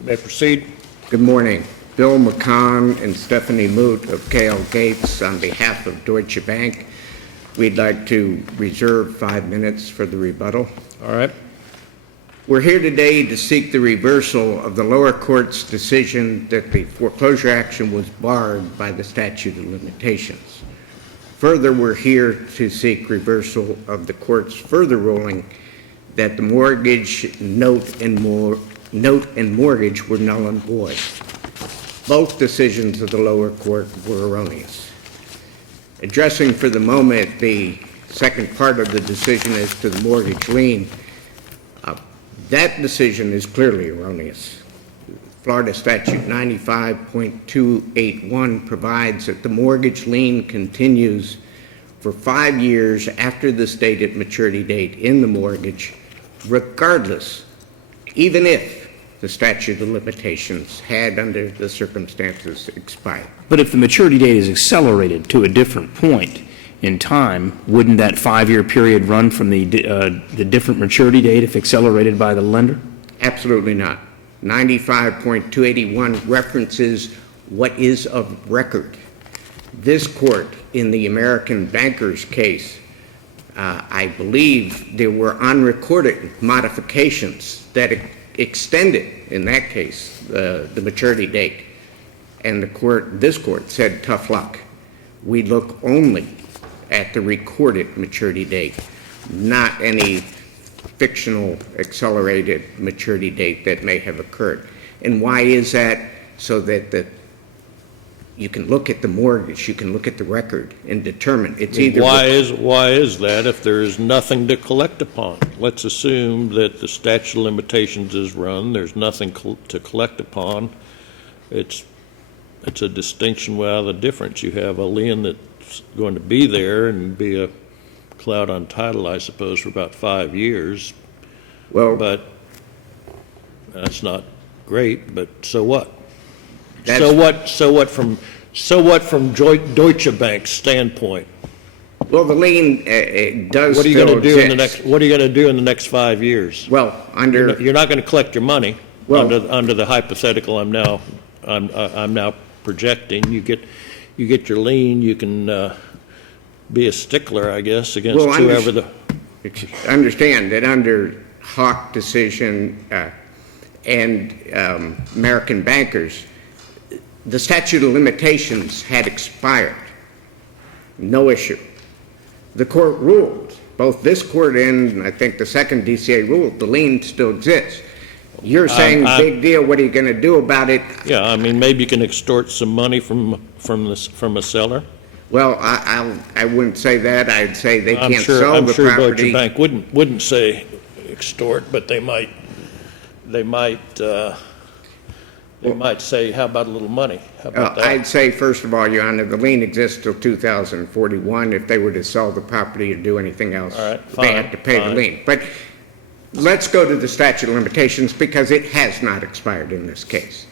You may proceed. Good morning. Bill McCon and Stephanie Moot of KL Gates on behalf of Deutsche Bank. We'd like to reserve 5 minutes for the rebuttal. All right. We're here today to seek the reversal of the lower court's decision that the foreclosure action was barred by the statute of limitations. Further, we're here to seek reversal of the court's further ruling that the mortgage note and mortgage were null and void. Both decisions of the lower court were erroneous. Addressing for the moment the second part of the decision as to the mortgage lien, that decision is clearly erroneous. Florida Statute 95.281 provides that the mortgage lien continues for 5 years after the stated maturity date in the mortgage, regardless, even if the statute of limitations had, under the circumstances, expired. But if the maturity date is accelerated to a different point in time, wouldn't that 5-year period run from the different maturity date if accelerated by the lender? Absolutely not. 95.281 references what is of record. This court, in the American Bankers case, I believe there were unrecorded modifications that extended, in that case, the maturity date. And this court said, tough luck. We look only at the recorded maturity date, not any fictional accelerated maturity date that may have occurred. And why is that? So that you can look at the mortgage, you can look at the record and determine it's either. Why is that if there is nothing to collect upon? Let's assume that the statute of limitations is run, there's nothing to collect upon. It's a distinction without a difference. You have a lien that's going to be there and be a cloud on title, I suppose, for about 5 years. Well, but that's not great, but so what? So what from Deutsche Bank's standpoint? well, the lien does What are you still going to do exist. What are you going to do in the next 5 years? Well, You're not going to collect your money. Well, under the hypothetical I'm now projecting. You get your lien. You can be a stickler, I guess, against whoever the. understand that under Hawk decision and American Bankers, the statute of limitations had expired. No issue. The court ruled, both this court and I think the second DCA ruled, the lien still exists. You're saying big deal, what are you going to do about it? Yeah, I mean, maybe you can extort some money from a seller. Well, I wouldn't say that. I'd say they can't sell I'm the sure property. Deutsche Bank wouldn't say extort, but they might say, how about a little money? How about that? I'd say, first of all, Your Honor, the lien exists till 2041. If they were to sell the property or do anything else, All right, they have to pay the lien. But let's go to the statute of limitations because it has not expired in this case.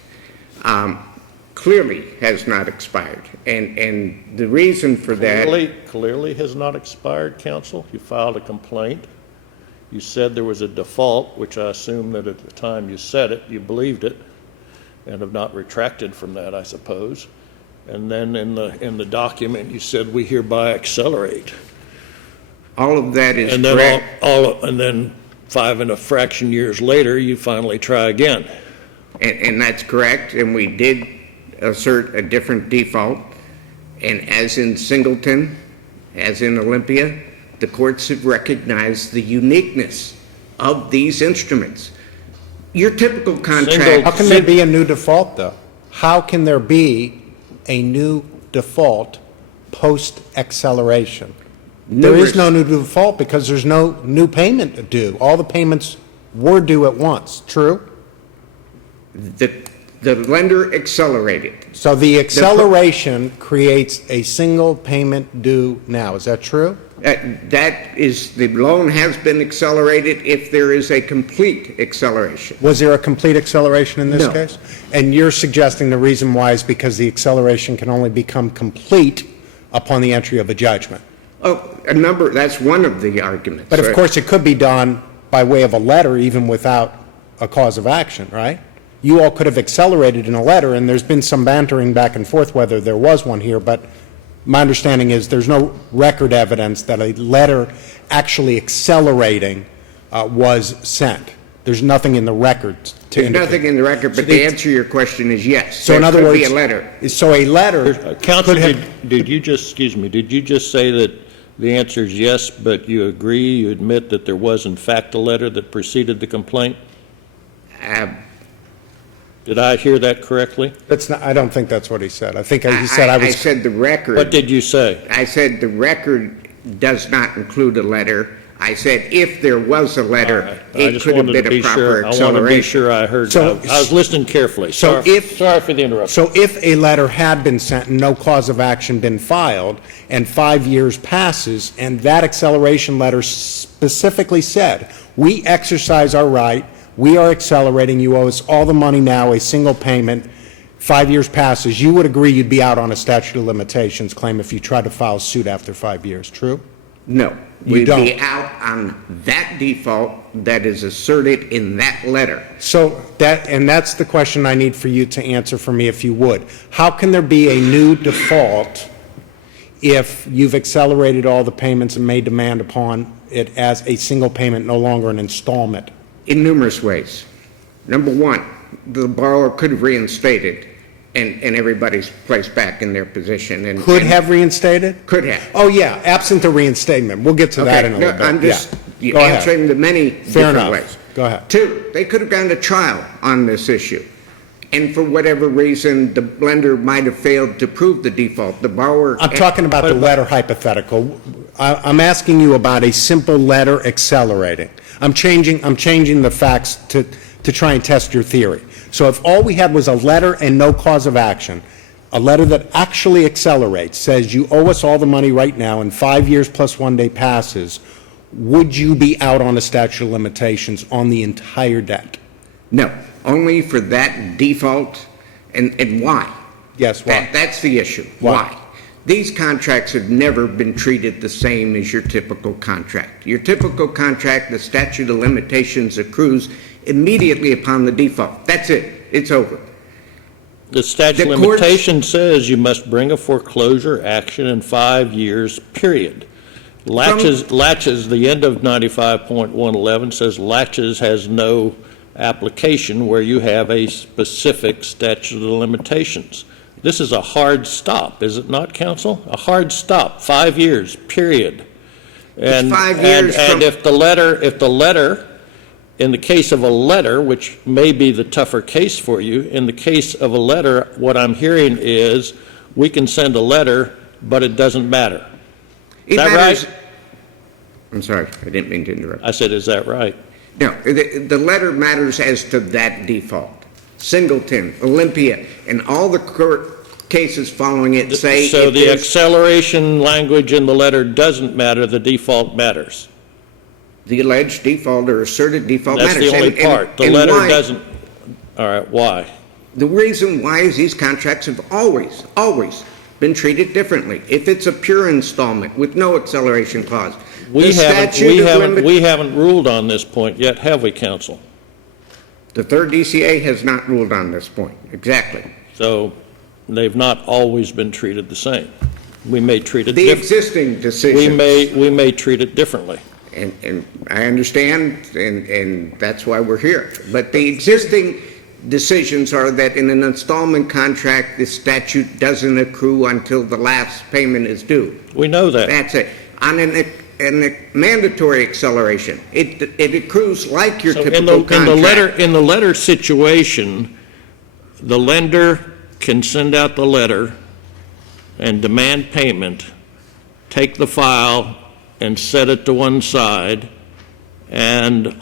Clearly has not expired. And the reason for that... Clearly has not expired, counsel. You filed a complaint. You said there was a default, which I assume that at the time you said it, you believed it, and have not retracted from that, I suppose. And then in the document you said, we hereby accelerate. All of that is and correct. And then 5 and a fraction years later, you finally try again. And that's correct. And we did assert a different default. And as in Singleton, as in Olympia, the courts have recognized the uniqueness of these instruments. Your typical contract... How can there be a new default, though? How can there be a new default post-acceleration? There is no new default because there's no new payment due. All the payments were due at once. True? The lender accelerated. So the acceleration creates a single payment due now. Is that true? That is, the loan has been accelerated if there is a complete acceleration. Was there a complete acceleration in this No. case? And you're suggesting the reason why is because the acceleration can only become complete upon the entry of a judgment. Oh, that's one of the arguments. But of course, it could be done by way of a letter even without a cause of action, right? you all could have accelerated in a letter, and there's been some bantering back and forth whether there was one here, but my understanding is there's no record evidence that a letter actually accelerating was sent. There's nothing in the record to There's indicate. nothing in the record, but the answer to your question is yes. So in There other could words, be a letter. So a letter Counsel, could have. did you just, excuse me, did you just say that the answer is yes, but you agree, you admit that there was in fact a letter that preceded the complaint? Did I hear that correctly? That's not. I don't think that's what he said. I think he said I was. I said the record. What did you say? I said the record does not include a letter. I said if there was a letter, I it just could have wanted to been a be proper sure. I want to be acceleration. sure I heard. So- I was listening carefully. So Sorry for the interruption. So if a letter had been sent and no cause of action been filed, and 5 years passes, and that acceleration letter specifically said, we exercise our right, we are accelerating, you owe us all the money now, a single payment, 5 years passes, you would agree you'd be out on a statute of limitations claim if you tried to file suit after 5 years, true? No. You We'd don't. be out on that default that is asserted in that letter. So that's the question I need for you to answer for me, if you would. How can there be a new default if you've accelerated all the payments and made demand upon it as a single payment, no longer an installment? In numerous ways. Number one, the borrower could have reinstated and everybody's placed back in their position. And Could have reinstated? Could have. Oh, yeah, absent the reinstatement. We'll get to that in a little bit. I'm just Yeah. Go ahead. answering the many Fair different enough. ways. Go ahead. Two, they could have gone to trial on this issue. And for whatever reason, the lender might have failed to prove the default. The borrower. I'm talking about the letter hypothetical. I'm asking you about a simple letter accelerating. I'm changing the facts to try and test your theory. So if all we had was a letter and no cause of action, a letter that actually accelerates, says you owe us all the money right now and 5 years plus 1 day passes, would you be out on a statute of limitations on the entire debt? No, only for that default. And why? Yes, why? That's the issue. Why? These contracts have never been treated the same as your typical contract. Your typical contract, the statute of limitations accrues immediately upon the default. That's it. It's over. The statute The of courts- limitations says you must bring a foreclosure action in 5 years, period. Latches, the end of 95.111 says latches has no application where you have a specific statute of limitations. This is a hard stop, is it not, counsel? A hard stop, 5 years, period. And, 5 years and from- if the letter, in the case of a letter, which may be the tougher case for you, in the case of a letter, what I'm hearing is we can send a letter, but it doesn't matter. It that matters. right? I'm sorry. I didn't mean to interrupt. I said, is that right? No, the letter matters as to that default. Singleton, Olympia, and all the court cases following it say So if the there's- acceleration language in the letter doesn't matter, the default matters. the alleged default or asserted default That's matters. the only And- part. The and letter why? doesn't, all right, why? The reason why is these contracts have always been treated differently. If it's a pure installment with no acceleration clause, the statute of We haven't ruled on this point yet, have we, counsel? The third DCA has not ruled on this point. Exactly. So they've not always been treated the same. We may treat it The differently. existing decisions. We may treat it differently. And I understand, and that's why we're here. But the existing decisions are that in an installment contract, the statute doesn't accrue until the last payment is due. We know that. That's it. On a mandatory acceleration, it accrues like your So typical contract. in the letter situation, the lender can send out the letter and demand payment, take the file and set it to one side, and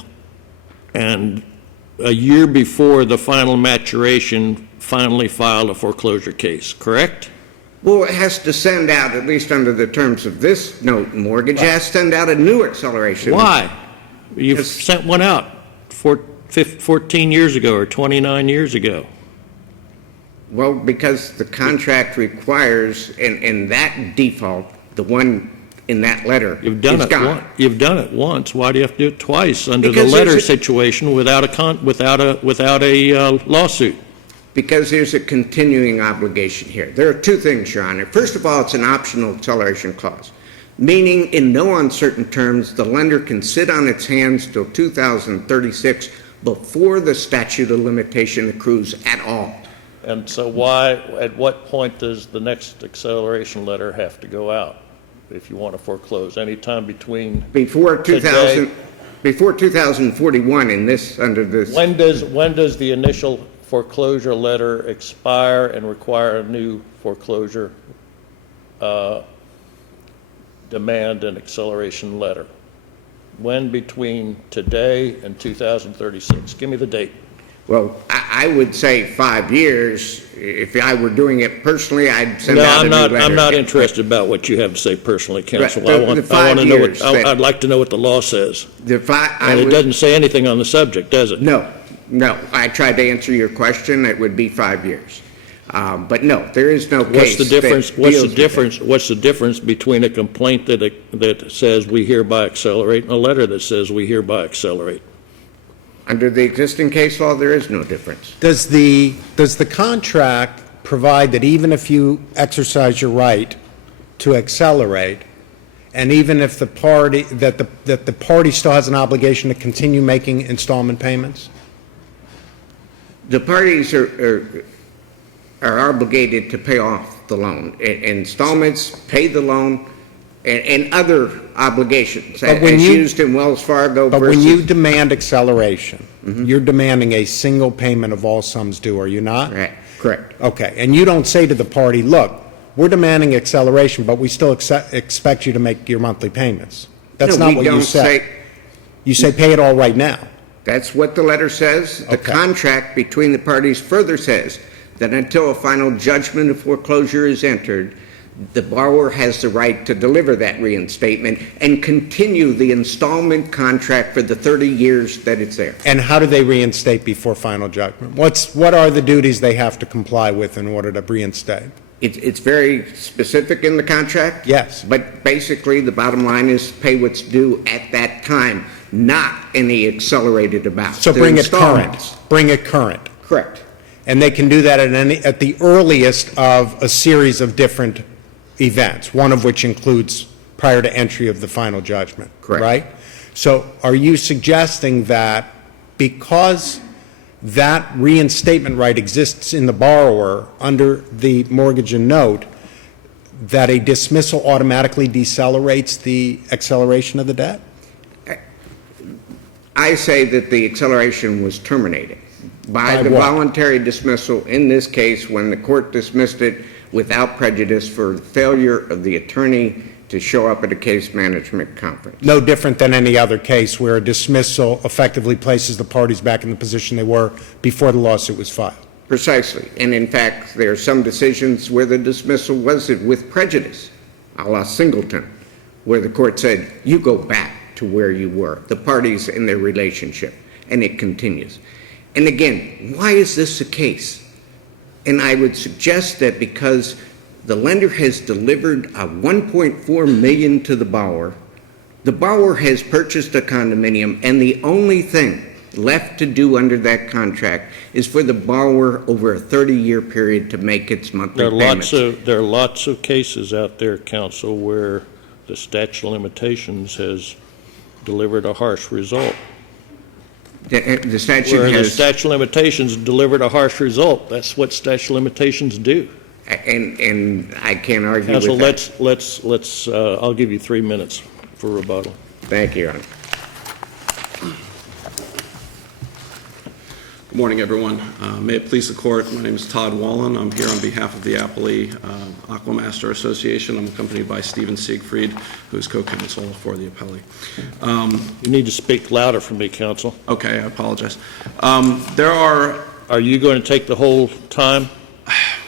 a year before the final maturation, finally file a foreclosure case, correct? Well, it has to send out, at least under the terms of this note and mortgage, it has to send out a new acceleration. Why? You've Because- sent one out 14 years ago or 29 years ago. Well, because the contract requires, in that default, the one in that letter You've done is it gone. once. You've done it once. Why do you have to do it twice under Because the letter there's a- situation without a lawsuit? Because there's a continuing obligation here. There are two things, Your Honor. First of all, it's an optional acceleration clause, meaning in no uncertain terms, the lender can sit on its hands till 2036 before the statute of limitation accrues at all. And so why, at what point does the next acceleration letter have to go out if you want to foreclose? Anytime between Before today? 2041 in this, under this. When does the initial foreclosure letter expire and require a new foreclosure demand and acceleration letter? When between today and 2036? Give me the date. Well, I would say 5 years. If I were doing it personally, I'd send No, out a new letter. I'm not interested about what you have to say personally, counsel. Right, I want the 5 to know years that- I'd like to know what the law says. I And it would- doesn't say anything on the subject, does it? No. I tried to answer your question. It would be 5 years. But no, there is no What's case the difference, that deals with that. what's the difference between a complaint that says we hereby accelerate and a letter that says we hereby accelerate? Under the existing case law, there is no difference. Does the contract provide that even if you exercise your right to accelerate, and even if the party, that the party still has an obligation to continue making installment payments? The parties are obligated to pay off the loan. Installments, pay the loan, and other obligations, But when as you- used in Wells Fargo But when you versus. demand acceleration, you're demanding a single payment of all sums due, are you not? Right, correct. Okay, and you don't say to the party, look, we're demanding acceleration, but we still expect you to make your monthly payments. That's No, not we what you don't say. You say pay it all right now. That's what the letter says. The Okay. contract between the parties further says that until a final judgment of foreclosure is entered, the borrower has the right to deliver that reinstatement and continue the installment contract for the 30 years that it's there. And how do they reinstate before final judgment? What are the duties they have to comply with in order to reinstate? It's very specific in the contract. Yes. But basically, the bottom line is pay what's due at that time, not any accelerated amount. So The bring it current. installments. Bring it current. Correct. And they can do that at the earliest of a series of different events, one of which includes prior to entry of the final judgment. Correct. Right? So are you suggesting that because that reinstatement right exists in the borrower under the mortgage and note, that a dismissal automatically decelerates the acceleration of the debt? I say that the acceleration was terminated by By the what? voluntary dismissal in this case when the court dismissed it without prejudice for failure of the attorney to show up at a case management conference. No different than any other case where a dismissal effectively places the parties back in the position they were before the lawsuit was filed. Precisely. And in fact, there are some decisions where the dismissal was with prejudice, a la Singleton, where the court said, you go back to where you were, the parties in their relationship, and it continues. And again, why is this the case? And I would suggest that because the lender has delivered a $1.4 million to the borrower has purchased a condominium, and the only thing left to do under that contract is for the borrower over a 30-year period to make its monthly payments. There are lots of cases out there, counsel, where the statute of limitations has delivered a harsh result. The statute Where the has, statute of limitations delivered a harsh result. That's what statute of limitations do. and I can't argue Counsel, with that. let's, I'll give you 3 minutes for rebuttal. Thank you, Your Honor. Good morning, everyone. May it please the court, my name is Todd Wallen. I'm here on behalf of the Applee Aquamaster Association. I'm accompanied by Stephen Siegfried, who is co-counsel for the appellee. You need to speak louder for me, counsel. Okay, I apologize. There Are you going to take the whole time?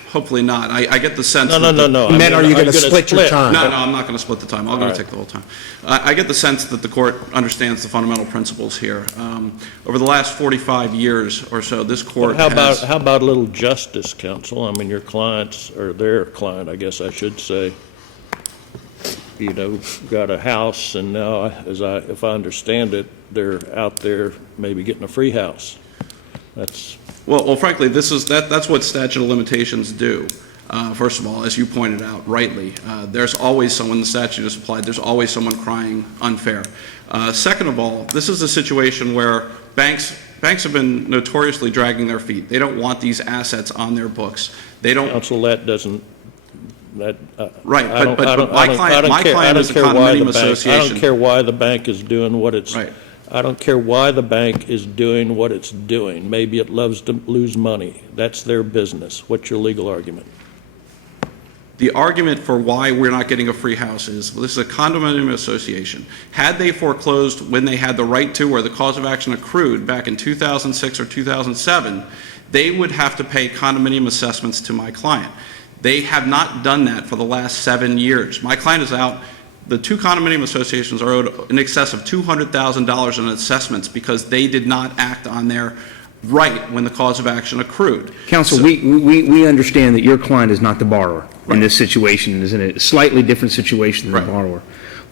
hopefully not. I get the sense No. He meant, are you going to split your time? No, I'm not going to split the time. I'm going right. to take the whole time. I get the sense that the court understands the fundamental principles here. Over the last 45 years or so, this court How has... about a little justice, counsel? I mean, your clients, or their client, I guess I should say, got a house, and now, if I understand it, they're out there maybe getting a free house. Well, frankly, that's what statute of limitations do. First of all, as you pointed out rightly, there's always someone, the statute is applied, there's always someone crying unfair. Second of all, this is a situation where banks have been notoriously dragging their feet. They don't want these assets on their books. They don't. Counsel, that doesn't. Right, but my client is a condominium association. I don't care why the bank is doing what it's. Right. I don't care why the bank is doing what it's doing. Maybe it loves to lose money. That's their business. What's your legal argument? The argument for why we're not getting a free house is, well, this is a condominium association. Had they foreclosed when they had the right to, or the cause of action accrued back in 2006 or 2007, they would have to pay condominium assessments to my client. They have not done that for the last 7 years. My client is out. The two condominium associations are owed in excess of $200,000 in assessments because they did not act on their right when the cause of action accrued. Counsel, we understand that your client is not the borrower in this situation, is in a slightly different situation than the borrower.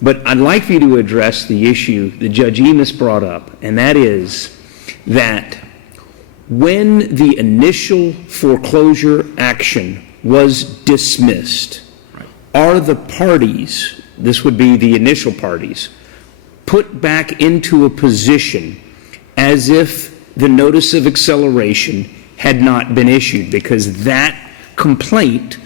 But I'd like for you to address the issue that Judge Emas brought up, and that is that when the initial foreclosure action was dismissed, are the parties, this would be the initial parties, put back into a position as if the notice of acceleration had not been issued, because that complaint,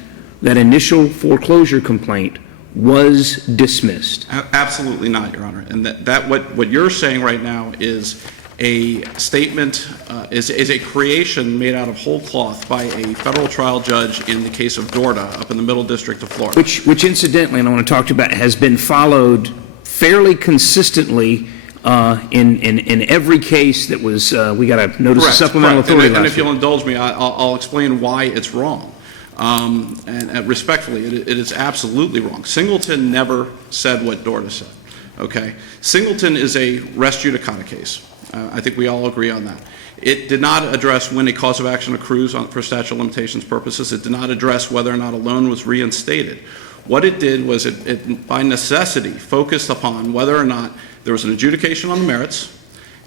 that initial foreclosure complaint, was dismissed? Absolutely not, Your Honor. And what you're saying right now is a statement, is a creation made out of whole cloth by a federal trial judge in the case of Dorda up in the Middle District of Florida. Which incidentally, and I want to talk to you about, has been followed fairly consistently in every case that was, we got a notice of supplemental authority. And if you'll indulge me, I'll explain why it's wrong. And respectfully, it is absolutely wrong. Singleton never said what Dorda said, okay? Singleton is a res judicata case. I think we all agree on that. It did not address when a cause of action accrues for statute of limitations purposes. It did not address whether or not a loan was reinstated. What it did was it by necessity, focused upon whether or not there was an adjudication on the merits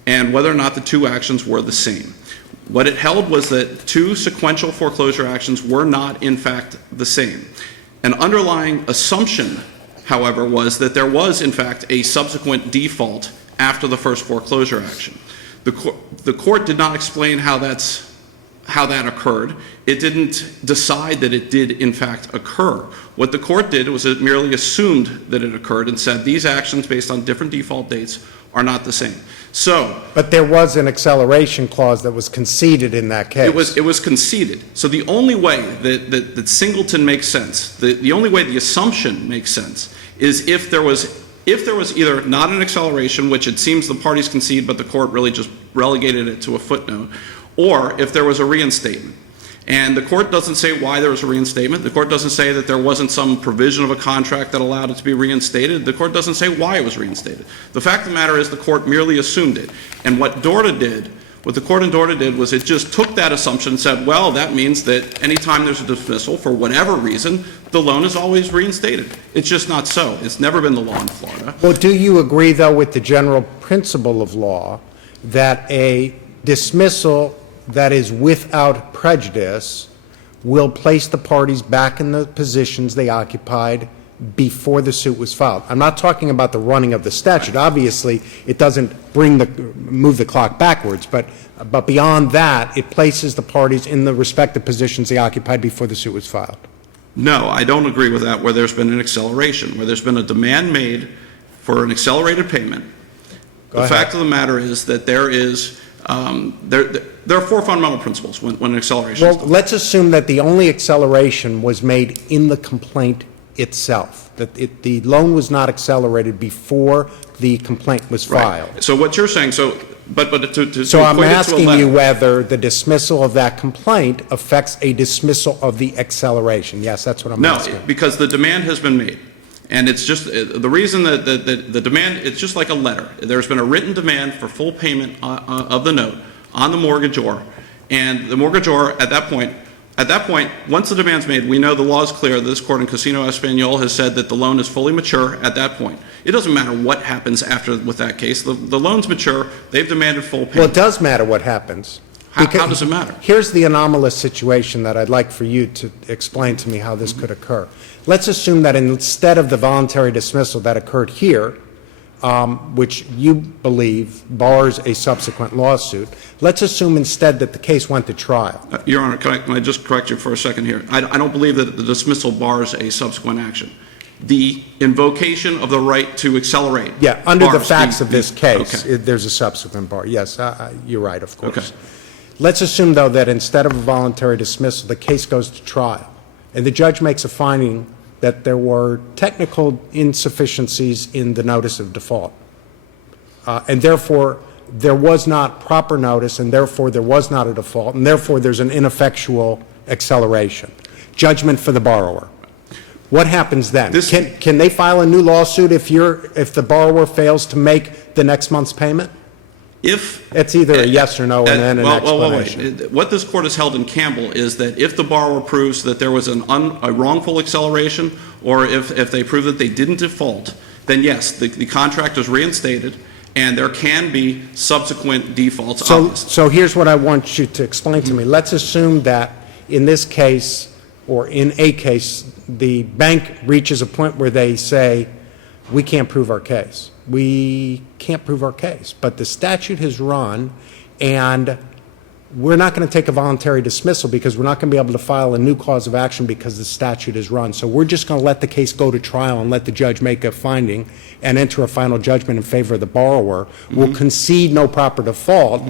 and whether or not the two actions were the same. What it held was that two sequential foreclosure actions were not, in fact, the same. An underlying assumption, however, was that there was, in fact, a subsequent default after the first foreclosure action. The court did not explain how that occurred. It didn't decide that it did, in fact, occur. What the court did was it merely assumed that it occurred and said these actions based on different default dates are not the same. But there was an acceleration clause that was conceded in that case. It was conceded. So the only way that Singleton makes sense, the only way the assumption makes sense, is if there was either not an acceleration, which it seems the parties concede, but the court really just relegated it to a footnote, or if there was a reinstatement. And the court doesn't say why there was a reinstatement. The court doesn't say that there wasn't some provision of a contract that allowed it to be reinstated. The court doesn't say why it was reinstated. The fact of the matter is the court merely assumed it. And what the court in Dorda did was it just took that assumption and said, well, that means that anytime there's a dismissal, for whatever reason, the loan is always reinstated. It's just not so. It's never been the law in Florida. Well, do you agree, though, with the general principle of law that a dismissal that is without prejudice will place the parties back in the positions they occupied before the suit was filed? I'm not talking about the running of the statute. Obviously, it doesn't move the clock backwards, but beyond that, it places the parties in the respective positions they occupied before the suit was filed. No, I don't agree with that, where there's been an acceleration, where there's been a demand made for an accelerated payment. The fact of the matter is that there is there are four fundamental principles when an acceleration is done. Well, let's assume that the only acceleration was made in the complaint itself, that the loan was not accelerated before the complaint was filed. Right. So what you're saying, so I'm asking you whether the dismissal of that complaint affects a dismissal of the acceleration. Yes, that's what I'm asking. No, because the demand has been made. And it's just, the reason that the demand, it's just like a letter. There's been a written demand for full payment of the note on the mortgagor, and the mortgagor at that point At that point, once the demand's made, we know the law is clear. This court in Casino Español has said that the loan is fully mature at that point. It doesn't matter what happens after with that case. The loan's mature. They've demanded full payment. Well, it does matter what happens. How does it matter? Here's the anomalous situation that I'd like for you to explain to me how this could occur. Let's assume that instead of the voluntary dismissal that occurred here, which you believe bars a subsequent lawsuit, let's assume instead that the case went to trial. Your Honor, can I just correct you for a second here? I don't believe that the dismissal bars a subsequent action. The invocation of the right to accelerate. Yeah, under the bars facts of this case, okay. there's a subsequent bar. Yes, you're right, of course. Okay. Let's assume, though, that instead of a voluntary dismissal, the case goes to trial, and the judge makes a finding that there were technical insufficiencies in the notice of default. And therefore, there was not proper notice, and therefore there was not a default, and therefore there's an ineffectual acceleration. Judgment for the borrower. What happens then? Can they file a new lawsuit if the borrower fails to make the next month's payment? It's either a yes or no and then an explanation. Wait. What this court has held in Campbell is that if the borrower proves that there was a wrongful acceleration, or if they prove that they didn't default, then yes, the contract is reinstated, and there can be subsequent defaults. So here's what I want you to explain to me. Let's assume that in this case, or in a case, the bank reaches a point where they say, we can't prove our case. We can't prove our case. But the statute has run, and we're not going to take a voluntary dismissal because we're not going to be able to file a new cause of action because the statute is run. So we're just going to let the case go to trial and let the judge make a finding and enter a final judgment in favor of the borrower. We'll concede no proper default.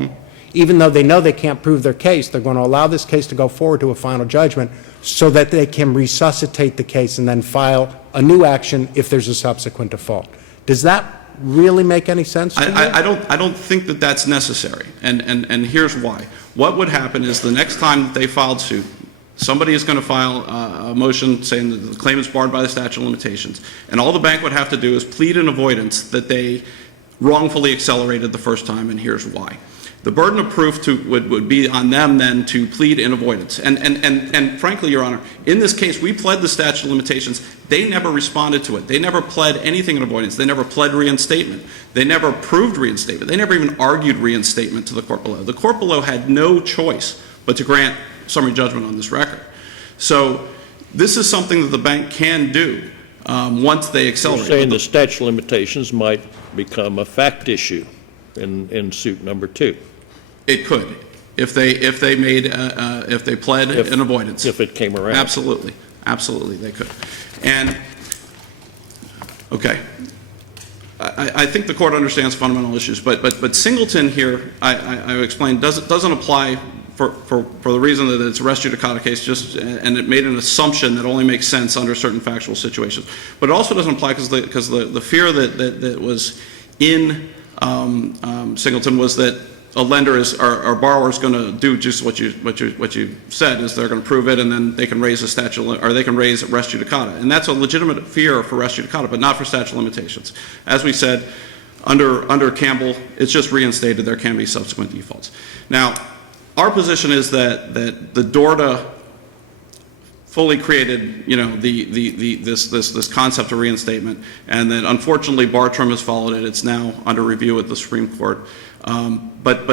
Even though they know they can't prove their case, they're going to allow this case to go forward to a final judgment so that they can resuscitate the case and then file a new action if there's a subsequent default. Does that really make any sense to you? I don't think that that's necessary, and here's why. What would happen is the next time they filed suit, somebody is going to file a motion saying that the claim is barred by the statute of limitations, and all the bank would have to do is plead in avoidance that they wrongfully accelerated the first time, and here's why. The burden of proof would be on them then to plead in avoidance. And frankly, Your Honor, in this case, we pled the statute of limitations. They never responded to it. They never pled anything in avoidance. They never pled reinstatement. They never proved reinstatement. They never even argued reinstatement to the court below. The court below had no choice but to grant summary judgment on this record. So this is something that the bank can do once they accelerate. You're saying the statute of limitations might become a fact issue in suit number 2. It could, if they pled in avoidance. If it came around. Absolutely, they could. And okay, I think the court understands fundamental issues, but Singleton here, I explained, doesn't apply for the reason that it's a res judicata case, and it made an assumption that only makes sense under certain factual situations. But it also doesn't apply because the fear that was in Singleton was that a lender or borrower is going to do just what you said, is they're going to prove it, and then they can raise a statute, or they can raise res judicata, and that's a legitimate fear for res judicata, but not for statute of limitations. As we said, under Campbell, it's just reinstated. There can be subsequent defaults. Now, our position is that the DORTA fully created, this concept of reinstatement, and that unfortunately Bartram has followed it. It's now under review at the Supreme Court. But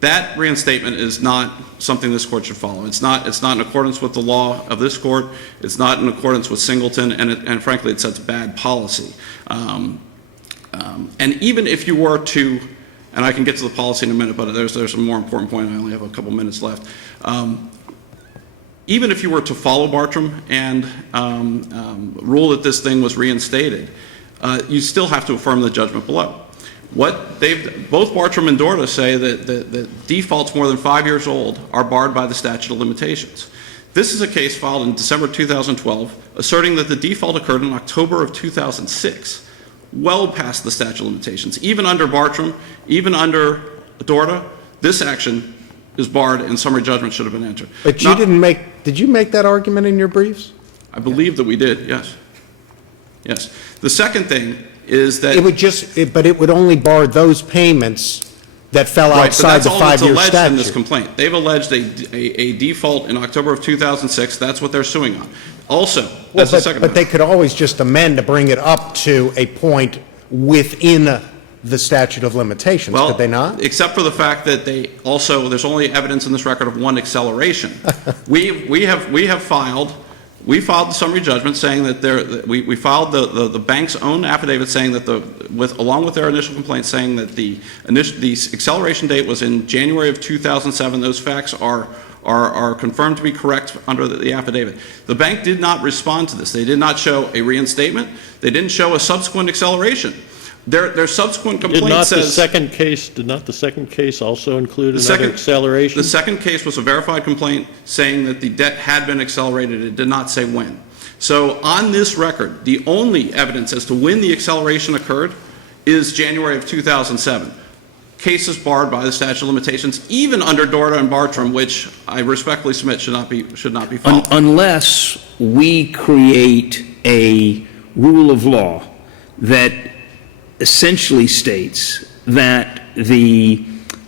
that reinstatement is not something this court should follow. It's not in accordance with the law of this court. It's not in accordance with Singleton, and frankly, it sets bad policy. And even if you were to, and I can get to the policy in a minute, but there's a more important point. I only have a couple minutes left. Even if you were to follow Bartram and rule that this thing was reinstated, you still have to affirm the judgment below. Both Bartram and DORTA say that defaults more than 5 years old are barred by the statute of limitations. This is a case filed in December 2012 asserting that the default occurred in October of 2006, well past the statute of limitations. Even under Bartram, even under DORTA, this action is barred and summary judgment should have been entered. But did you make that argument in your briefs? I believe that we did, yes. Yes. The second thing is that But it would only bar those payments that fell Right, but outside the that's all that's 5-year alleged in this statute. complaint. They've alleged a default in October of 2006. That's what they're suing on. Also, Well, that's the second but they matter. could always just amend to bring it up to a point within the statute of limitations, Well, could they not? except for the fact that they also, there's only evidence in this record of one acceleration. We filed the summary judgment saying that we filed the bank's own affidavit saying that along with their initial complaint saying that the acceleration date was in January of 2007. Those facts are confirmed to be correct under the affidavit. The bank did not respond to this. They did not show a reinstatement. They didn't show a subsequent acceleration. Their subsequent complaint Did not the says... second case also include The another acceleration? The second case was a verified complaint saying that the debt had been accelerated. It did not say when. So on this record, the only evidence as to when the acceleration occurred is January of 2007. Case is barred by the statute of limitations, even under Dorda and Bartram, which I respectfully submit should not be followed. Unless we create a rule of law that essentially states that the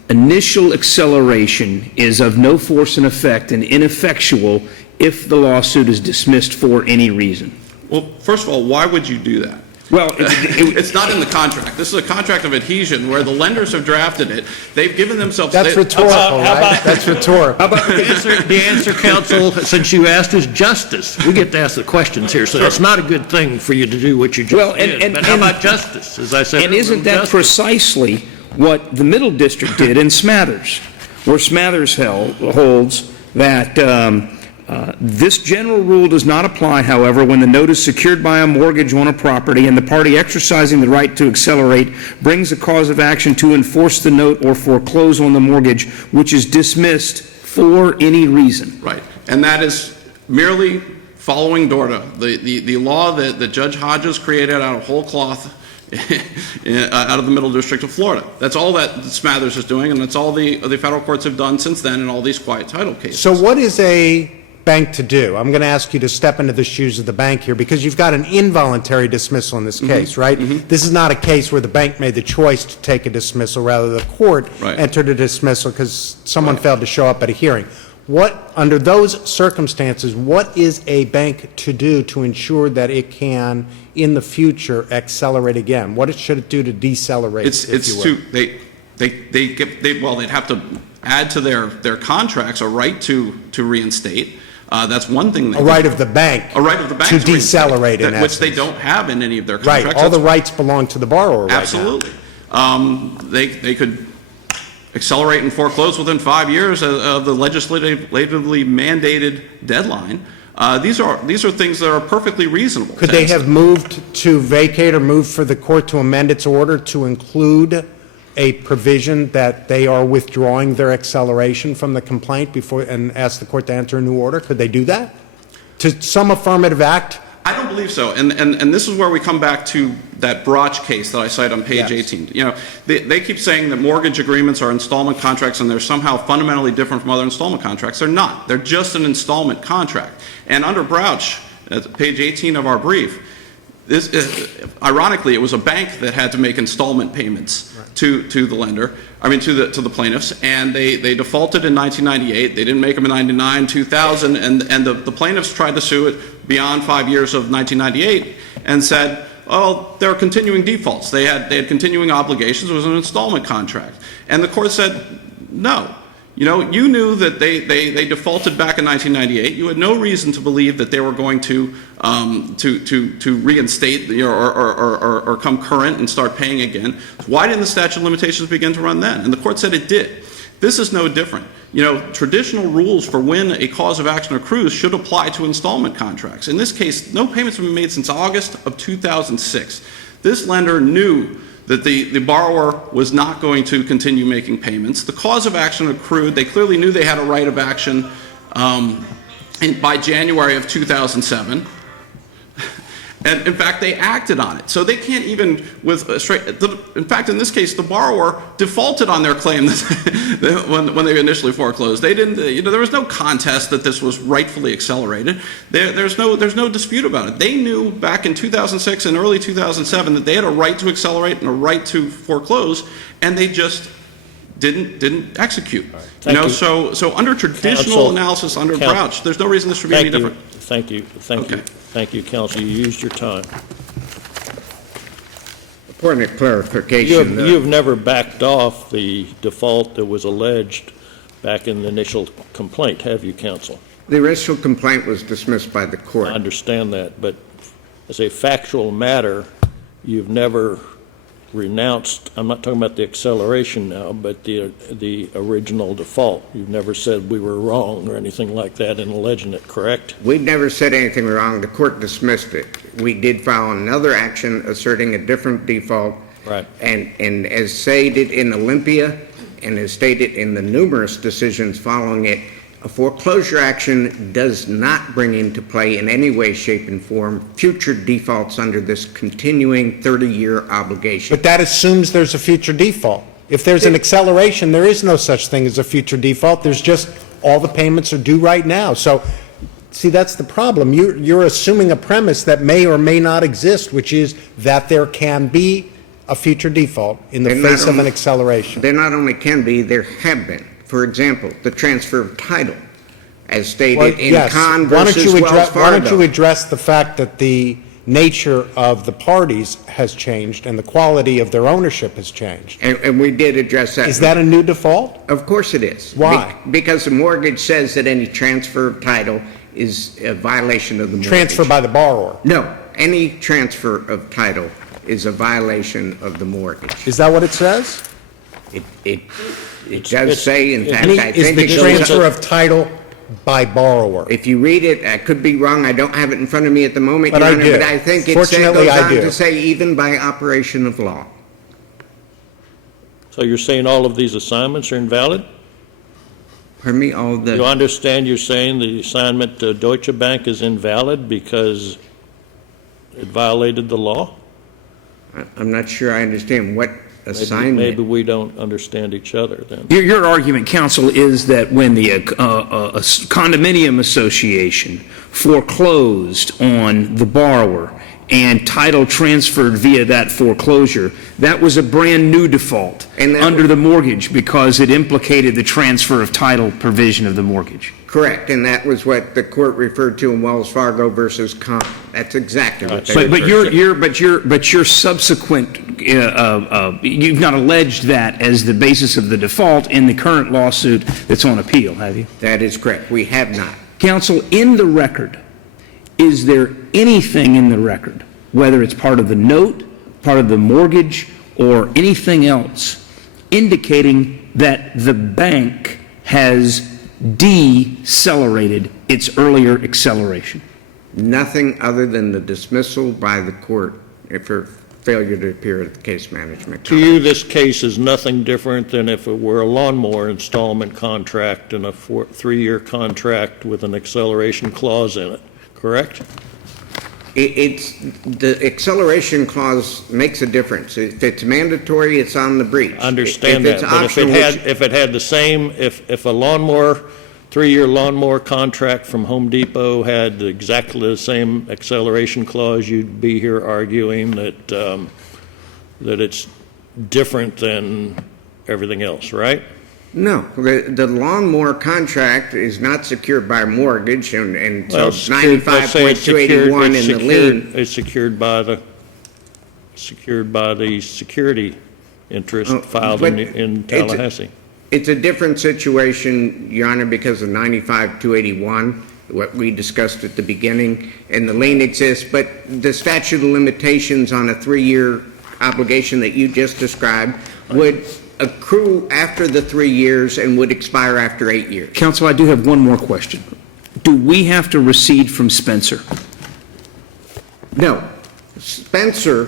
initial acceleration is of no force and effect and ineffectual if the lawsuit is dismissed for any reason. Well, first of all, why would you do that? Well, It's not in the contract. This is a contract of adhesion where the lenders have drafted it. They've given themselves... That's rhetorical, right? That's rhetorical. The answer, counsel, since you asked, is justice. We get to ask the questions here, so it's not a good thing for you to do what you just did. But how about justice, as I said? and isn't that justice. precisely what the Middle District did in Smathers, where Smathers holds that this general rule does not apply, however, when the note is secured by a mortgage on a property and the party exercising the right to accelerate brings a cause of action to enforce the note or foreclose on the mortgage, which is dismissed for any reason. Right. And that is merely following Dorda, the law that Judge Hodges created out of whole cloth out of the Middle District of Florida. That's all that Smathers is doing, and that's all the federal courts have done since then in all these quiet title cases. So what is a bank to do? I'm going to ask you to step into the shoes of the bank here, because you've got an involuntary dismissal in this case, right? This is not a case where the bank made the choice to take a dismissal, rather the court Right. entered a dismissal because someone failed to show up at a hearing. Under those circumstances, what is a bank to do to ensure that it can, in the future, accelerate again? What should it do to decelerate, if you will? They'd have to add to their contracts a right to reinstate. That's one thing. A right of the bank. A right of the bank to decelerate, in which they essence. don't have in any of their contracts. Right, all the rights belong to the borrower right now. Absolutely. They could accelerate and foreclose within 5 years of the legislatively mandated deadline. These are things that are perfectly reasonable. Could they have moved to vacate or moved for the court to amend its order to include a provision that they are withdrawing their acceleration from the complaint before, and ask the court to enter a new order? Could they do that? To some affirmative act? I don't believe so, and this is where we come back to that Broch case that I cite on page Yes. 18. You know, they keep saying that mortgage agreements are installment contracts and they're somehow fundamentally different from other installment contracts. They're not. They're just an installment contract. And under Broch, at page 18 of our brief, ironically, it was a bank that had to make installment payments to the lender, to the plaintiffs, and they defaulted in 1998. They didn't make them in 99, 2000, and the plaintiffs tried to sue it beyond 5 years of 1998 and said, oh, there are continuing defaults. They had continuing obligations. It was an installment contract. And the court said, no. You know, you knew that they defaulted back in 1998. You had no reason to believe that they were going to reinstate or come current and start paying again. Why didn't the statute of limitations begin to run then? And the court said it did. This is no different. You know, traditional rules for when a cause of action accrues should apply to installment contracts. In this case, no payments have been made since August of 2006. This lender knew that the borrower was not going to continue making payments. The cause of action accrued. They clearly knew they had a right of action by January of 2007. And in fact, they acted on it. So they can't even, in fact, in this case, the borrower defaulted on their claim when they initially foreclosed. They didn't, there was no contest that this was rightfully accelerated. There's no dispute about it. They knew back in 2006 and early 2007 that they had a right to accelerate and a right to foreclose, and they just didn't execute. Thank you. So under traditional Counsel, analysis under Crouch, there's no reason this should be any different. Thank you, Okay. thank you, counsel, you used your time. Point of clarification. You've never backed off the default that was alleged back in the initial complaint, have you, counsel? The initial complaint was dismissed by the I court. understand that, but as a factual matter, you've never renounced, I'm not talking about the acceleration now, but the original default. You've never said we were wrong or anything like that in alleging it, correct? We never said anything wrong. The court dismissed it. We did file another action asserting a different default. Right. And as stated in Olympia and as stated in the numerous decisions following it, a foreclosure action does not bring into play in any way, shape, and form future defaults under this continuing 30-year obligation. But that assumes there's a future default. If there's an acceleration, there is no such thing as a future default. There's just all the payments are due right now. So, see, that's the problem. You're assuming a premise that may or may not exist, which is that there can be a future default in the face of an acceleration. There not only can be, there have been. For example, the transfer of title, as stated in Yes. Kahn versus Wells Fargo. Why don't you address the fact that the nature of the parties has changed and the quality of their ownership has changed? And we did address that. Is that a new default? Of course it is. Why? Because the mortgage says that any transfer of title is a violation of the mortgage. Transfer by the borrower. No, any transfer of title is a violation of the mortgage. Is that what it says? It does say, in fact, I Is think the it goes transfer up. of title by borrower? If you read it, I could be wrong, I don't have it in front of me at the moment, But Your I Honor, do. but I think it Fortunately, goes I on do. to say even by operation of law. So you're saying all of these assignments are invalid? Pardon me, all You the, understand you're saying the assignment to Deutsche Bank is invalid because it violated the law? I'm not sure I understand what Maybe assignment. we don't understand each other then. Your argument, counsel, is that when the condominium association foreclosed on the borrower and title transferred via that foreclosure, that was a brand-new default And that under was- the mortgage because it implicated the transfer of title provision of the mortgage. Correct, and that was what the court referred to in Wells Fargo versus Kahn. That's exactly what they But referred to. your subsequent, you've not alleged that as the basis of the default in the current lawsuit that's on appeal, have you? That is correct, we have not. Counsel, in the record, is there anything in the record, whether it's part of the note, part of the mortgage, or anything else, indicating that the bank has decelerated its earlier acceleration? Nothing other than the dismissal by the court for failure to appear at the case management. To you, this case is nothing different than if it were a lawnmower installment contract and a 3-year contract with an acceleration clause in it, correct? It's, the acceleration clause makes a difference. If it's mandatory, it's on the breach. I understand If that, it's but optional, if it had the same, if a lawnmower, 3-year lawnmower contract from Home Depot had exactly the same acceleration clause, you'd be here arguing that, that it's different than everything else, right? No, the lawnmower contract is not secured by a mortgage, and so Well, secured- let's say it's secured- 95.281 in it's the secured- lien. It's secured by the security interest Oh, filed but in it's a- Tallahassee. It's a different situation, Your Honor, because of 95.281, what we discussed at the beginning, and the lien exists, but the statute of limitations on a 3-year obligation that you just described would accrue after the 3 years and would expire after 8 years. Counsel, I do have one more question. Do we have to recede from Spencer? No. Spencer,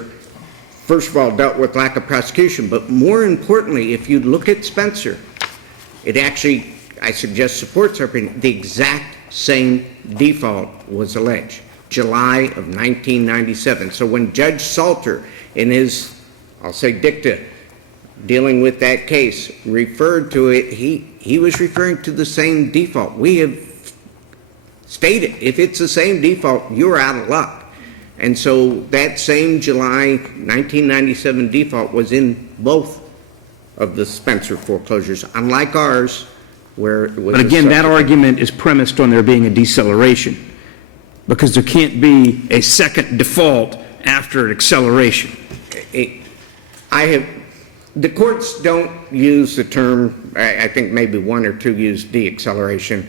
first of all, dealt with lack of prosecution, but more importantly, if you look at Spencer, it actually, I suggest, supports our opinion. The exact same default was alleged, July of 1997. So when Judge Salter, in his, I'll say dicta, dealing with that case, referred to it, he was referring to the same default. We have stated, if it's the same default, you're out of luck. And so that same July 1997 default was in both of the Spencer foreclosures, unlike ours, where it was. But a again, that subsequent- argument is premised on there being a deceleration, because there can't be a second default after an acceleration. The courts don't use the term, I think maybe one or two use de-acceleration.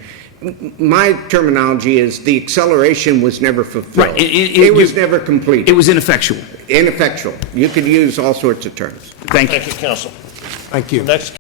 My terminology is the acceleration was never fulfilled. Right, It was never completed. It was ineffectual. Ineffectual. You could use all sorts of terms. Thank you. Thank you, counsel. Thank you. Next